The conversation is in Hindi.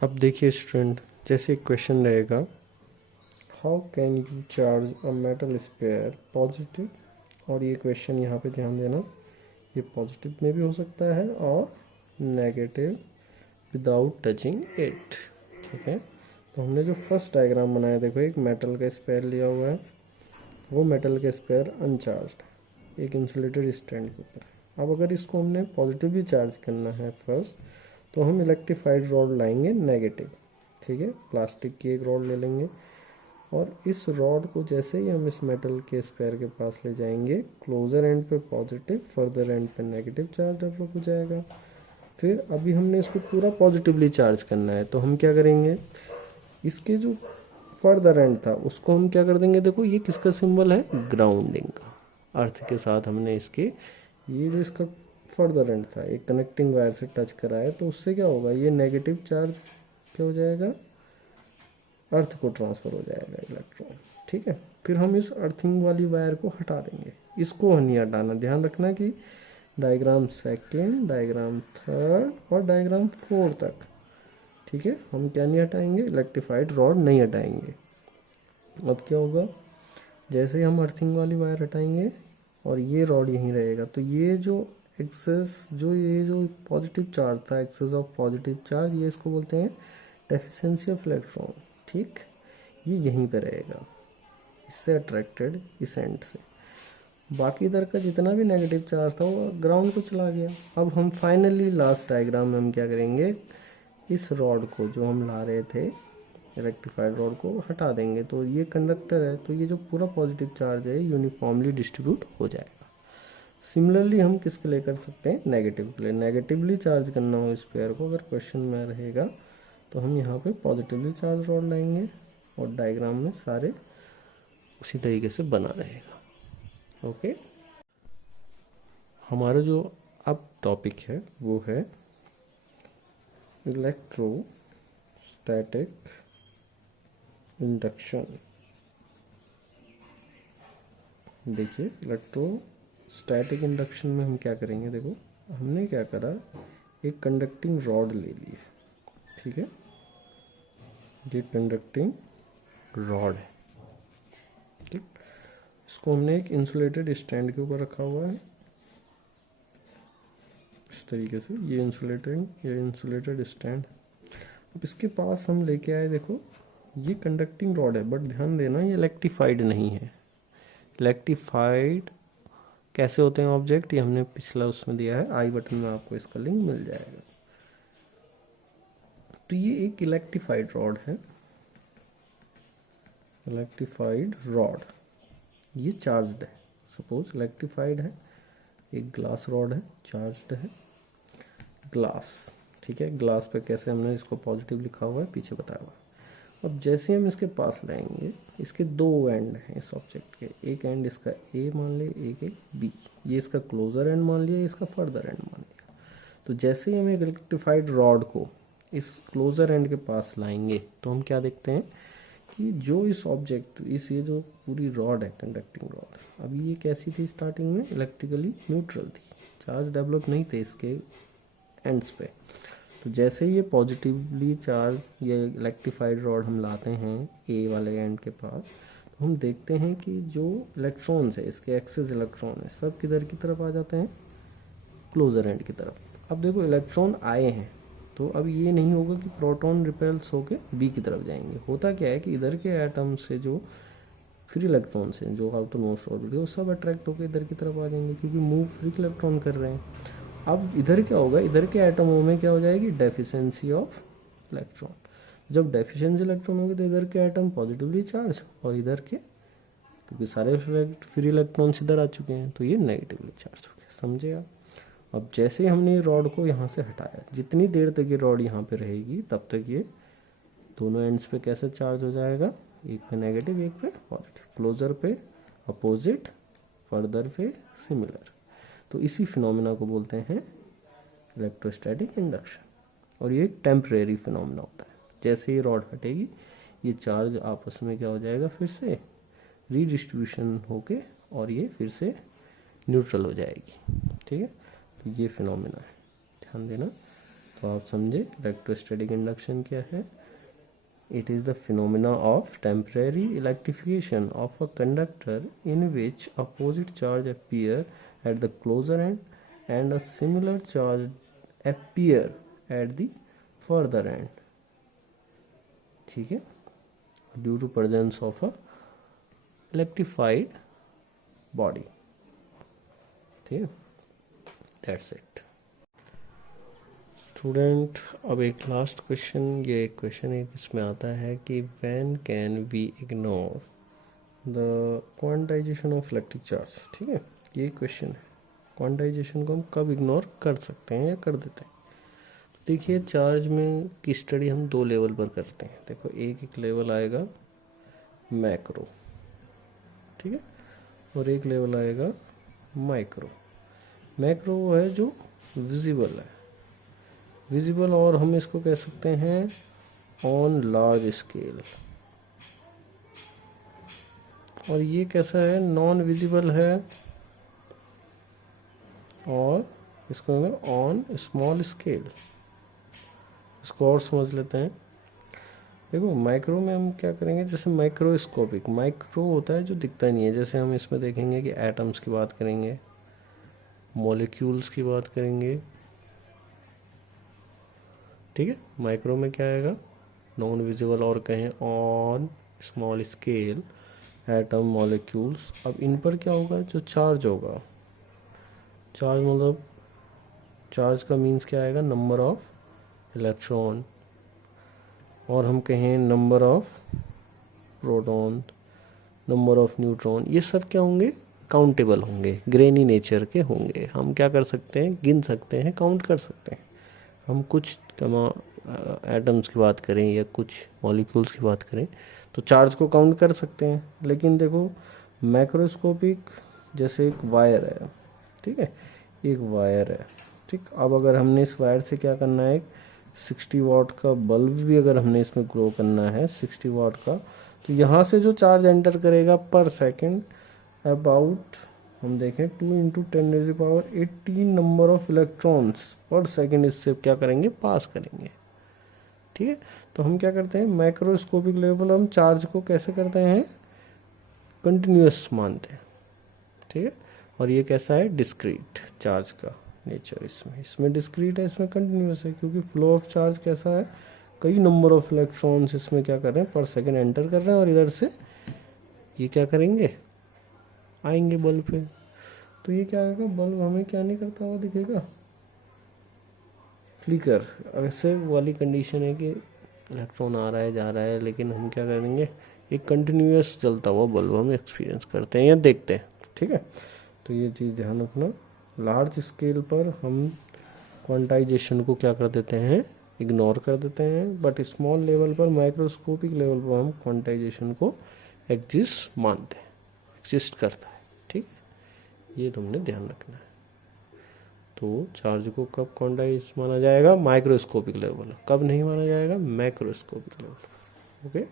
अब देखिए स्टूडेंट, जैसे क्वेश्चन रहेगा, how can you charge a metal sphere positive, और ये क्वेश्चन यहाँ पे ध्यान देना, ये पॉजिटिव में भी हो सकता है और नेगेटिव विदाउट टचिंग इट। ठीक है, तो हमने जो फर्स्ट डायग्राम बनाया, देखो एक मेटल का स्पेयर लिया हुआ है, वो मेटल का स्पेयर अनचार्ज एक इंसुलेटेड स्टैंड के ऊपर। अब अगर इसको हमने पॉजिटिवली चार्ज करना है फर्स्ट, तो हम इलेक्ट्रीफाइड रॉड लाएंगे नेगेटिव। ठीक है, प्लास्टिक की एक रॉड ले लेंगे और इस रॉड को जैसे ही हम इस मेटल के स्पेयर के पास ले जाएंगे, क्लोजर एंड पे पॉजिटिव, फर्दर एंड पे नेगेटिव चार्ज डेवलप हो जाएगा। फिर अभी हमने इसको पूरा पॉजिटिवली चार्ज करना है, तो हम क्या करेंगे, इसके जो फर्दर एंड था उसको हम क्या कर देंगे, देखो ये किसका सिंबल है, ग्राउंडिंग का। अर्थ के साथ हमने इसके, ये जो इसका फर्दर एंड था एक कनेक्टिंग वायर से टच करा है, तो उससे क्या होगा, ये नेगेटिव चार्ज क्या हो जाएगा, अर्थ को ट्रांसफ़र हो जाएगा इलेक्ट्रॉन। ठीक है, फिर हम इस अर्थिंग वाली वायर को हटा देंगे, इसको नहीं हटाना। ध्यान रखना कि डायग्राम सेकेंड, डायग्राम थर्ड और डायग्राम फोर तक, ठीक है, हम क्या नहीं हटाएंगे, इलेक्ट्रीफाइड रॉड नहीं हटाएंगे। अब क्या होगा, जैसे ही हम अर्थिंग वाली वायर हटाएंगे और ये रॉड यहीं रहेगा, तो ये जो एक्सेस, ये जो पॉजिटिव चार्ज था, एक्सेस ऑफ पॉजिटिव चार्ज, ये इसको बोलते हैं डेफिशिएंसी ऑफ इलेक्ट्रॉन। ठीक, ये यहीं पे रहेगा, इससे अट्रैक्टेड इस एंड से। बाकी इधर का जितना भी नेगेटिव चार्ज था वो ग्राउंड को चला गया। अब हम फाइनली लास्ट डायग्राम में हम क्या करेंगे, इस रॉड को जो हम ला रहे थे, इलेक्ट्रीफाइड रॉड को हटा देंगे, तो ये कंडक्टर है, तो ये जो पूरा पॉजिटिव चार्ज है यूनिफॉर्मली डिस्ट्रीब्यूट हो जाएगा। सिमिलरली हम किसके लिए कर सकते हैं, नेगेटिव के लिए। नेगेटिवली चार्ज करना हो स्पेयर को, अगर क्वेश्चन में रहेगा, तो हम यहाँ पे पॉजिटिवली चार्ज रॉड लाएंगे और डायग्राम में सारे उसी तरीके से बना रहेगा। ओके, हमारा जो अब टॉपिक है वो है इलेक्ट्रोस्टैटिक इंडक्शन। देखिए, इलेक्ट्रोस्टैटिक इंडक्शन में हम क्या करेंगे, देखो हमने क्या करा, एक कंडक्टिंग रॉड ले ली है। ठीक है, ये कंडक्टिंग रॉड है। ठीक, इसको हमने एक इंसुलेटेड स्टैंड के ऊपर रखा हुआ है इस तरीके से, ये इंसुलेटेड स्टैंड। अब इसके पास हम लेके आए, देखो ये कंडक्टिंग रॉड है, बट ध्यान देना ये इलेक्ट्रीफाइड नहीं है। इलेक्ट्रीफाइड कैसे होते हैं ऑब्जेक्ट, ये हमने पिछला उसमें दिया है, आई बटन में आपको इसका लिंक मिल जाएगा। तो ये एक इलेक्ट्रीफाइड रॉड है, इलेक्ट्रीफाइड रॉड, ये चार्ज्ड है। सपोज इलेक्ट्रीफाइड है, एक ग्लास रॉड है, चार्ज्ड है, ग्लास। ठीक है, ग्लास पे कैसे हमने इसको पॉजिटिव लिखा हुआ है, पीछे बताया हुआ। अब जैसे हम इसके पास लाएंगे, इसके दो एंड हैं इस ऑब्जेक्ट के, एक एंड इसका ए मान लिया, एक बी, ये इसका क्लोजर एंड मान लिया, इसका फर्दर एंड मान लिया। तो जैसे ही हम एक इलेक्ट्रीफाइड रॉड को इस क्लोजर एंड के पास लाएंगे, तो हम क्या देखते हैं कि जो इस ऑब्जेक्ट, ये जो पूरी रॉड है कंडक्टिंग रॉड, अभी ये कैसी थी, स्टार्टिंग में इलेक्ट्रिकली न्यूट्रल थी, चार्ज डेवलप नहीं थे इसके एंड्स पे। तो जैसे ही ये पॉजिटिवली चार्ज ये इलेक्ट्रीफाइड रॉड हम लाते हैं ए वाले एंड के पास, तो हम देखते हैं कि जो इलेक्ट्रॉन्स है, इसके एक्सेस इलेक्ट्रॉन है, सब किधर की तरफ आ जाते हैं, क्लोजर एंड की तरफ। अब देखो इलेक्ट्रॉन आए हैं, तो अब ये नहीं होगा कि प्रोटॉन रिपेल्स होके बी की तरफ जाएंगे। होता क्या है कि इधर के एटम से जो फ्री इलेक्ट्रॉन्स हैं, जो आउटर मोस्ट ऑर्बिट, वो सब अट्रैक्ट होकर इधर की तरफ आ जाएंगे, क्योंकि मूव फ्री इलेक्ट्रॉन कर रहे हैं। अब इधर क्या होगा, इधर के एटमों में क्या हो जाएगी, डेफिशिएंसी ऑफ इलेक्ट्रॉन। जब डेफिशिएंसी इलेक्ट्रॉन होगी, तो इधर के एटम पॉजिटिवली चार्ज, और इधर के, क्योंकि सारे फ्री इलेक्ट्रॉन्स इधर आ चुके हैं, तो ये नेगेटिवली चार्ज हो गए। समझे आप। अब जैसे हमने रॉड को यहाँ से हटाया, जितनी देर तक ये रॉड यहाँ पे रहेगी, तब तक ये दोनों एंड्स पे कैसे चार्ज हो जाएगा, एक पे नेगेटिव, एक पे पॉजिटिव, क्लोजर पे अपोजिट, फर्दर पे सिमिलर। तो इसी फिनोमेना को बोलते हैं इलेक्ट्रोस्टैटिक इंडक्शन, और ये एक टेम्परेरी फिनोमेना होता है। जैसे ही रॉड हटेगी, ये चार्ज आपस में क्या हो जाएगा, फिर से रीडिस्ट्रीब्यूशन होके, और ये फिर से न्यूट्रल हो जाएगी। ठीक है, तो ये फिनोमेना है, ध्यान देना। तो आप समझे इलेक्ट्रोस्टैटिक इंडक्शन क्या है। It is the phenomena of temporary electrification of a conductor in which opposite charge appear at the closer and and a similar charge appear at the further end। ठीक है, due to presence of a electrified body. ठीक है, दैट्स इट स्टूडेंट। अब एक लास्ट क्वेश्चन, ये एक क्वेश्चन है इसमें आता है कि when can we ignore the quantization of electric charge. ठीक है, ये क्वेश्चन है, क्वांटाइजेशन को हम कब इग्नोर कर सकते हैं या कर देते हैं। तो देखिए, चार्ज में की स्टडी हम दो लेवल पर करते हैं। देखो, एक लेवल आएगा मैक्रो, ठीक है, और एक लेवल आएगा माइक्रो। मैक्रो वो है जो विजिबल है, विजिबल, और हम इसको कह सकते हैं ऑन लार्ज स्केल। और ये कैसा है, नॉन विजिबल है, और इसको हमें ऑन स्मॉल स्केल। इसको और समझ लेते हैं। देखो, माइक्रो में हम क्या करेंगे, जैसे माइक्रोस्कोपिक, माइक्रो होता है जो दिखता नहीं है। जैसे हम इसमें देखेंगे कि एटम्स की बात करेंगे, मॉलिक्यूल्स की बात करेंगे। ठीक है, माइक्रो में क्या आएगा, नॉन विजिबल, और कहें on small scale, atom, molecules. अब इन पर क्या होगा, जो चार्ज होगा, चार्ज मतलब चार्ज का मीन्स क्या आएगा, नंबर ऑफ इलेक्ट्रॉन, और हम कहें number of proton, number of neutron. ये सब क्या होंगे, काउंटेबल होंगे, ग्रेनी नेचर के होंगे। हम क्या कर सकते हैं, गिन सकते हैं, काउंट कर सकते हैं। हम कुछ एटम्स की बात करें या कुछ मॉलिक्यूल्स की बात करें तो चार्ज को काउंट कर सकते हैं। लेकिन देखो, मैक्रोस्कोपिक जैसे एक वायर है, ठीक है, एक वायर है, ठीक। अब अगर हमने इस वायर से क्या करना है, 60 वाट का बल्ब भी अगर हमने इसमें ग्रो करना है, 60 वाट का, तो यहाँ से जो चार्ज एंटर करेगा पर सेकेंड अबाउट, हम देखें 2 × 10⁻18 नंबर ऑफ इलेक्ट्रॉन्स पर सेकेंड इससे क्या करेंगे, पास करेंगे। ठीक है, तो हम क्या करते हैं, मैक्रोस्कोपिक लेवल हम चार्ज को कैसे करते हैं, कंटिन्यूअस मानते हैं। ठीक है, और ये कैसा है, डिस्क्रीट चार्ज का नेचर। इसमें डिस्क्रीट है, इसमें कंटिन्यूअस है, क्योंकि फ्लो ऑफ चार्ज कैसा है, कई नंबर ऑफ इलेक्ट्रॉन्स इसमें क्या कर रहे हैं, पर सेकेंड एंटर कर रहे हैं, और इधर से ये क्या करेंगे, आएंगे बल्ब पे। तो ये क्या आएगा, बल्ब हमें क्या नहीं करता हुआ दिखेगा, फ्लिकर। ऐसे वाली कंडीशन है कि इलेक्ट्रॉन आ रहा है, जा रहा है, लेकिन हम क्या करेंगे, एक कंटिन्यूअस जलता हुआ बल्ब हम एक्सपीरियंस करते हैं या देखते हैं। ठीक है, तो ये चीज़ ध्यान रखना। लार्ज स्केल पर हम क्वांटाइजेशन को क्या कर देते हैं, इग्नोर कर देते हैं, बट स्मॉल लेवल पर, माइक्रोस्कोपिक लेवल पर हम क्वांटाइजेशन को एग्जिस्ट मानते हैं, एग्जिस्ट करता है। ठीक है, ये तुमने ध्यान रखना है। तो चार्ज को कब क्वांटाइज माना जाएगा, माइक्रोस्कोपिक लेवल, कब नहीं माना जाएगा, मैक्रोस्कोपिक लेवल। ओके।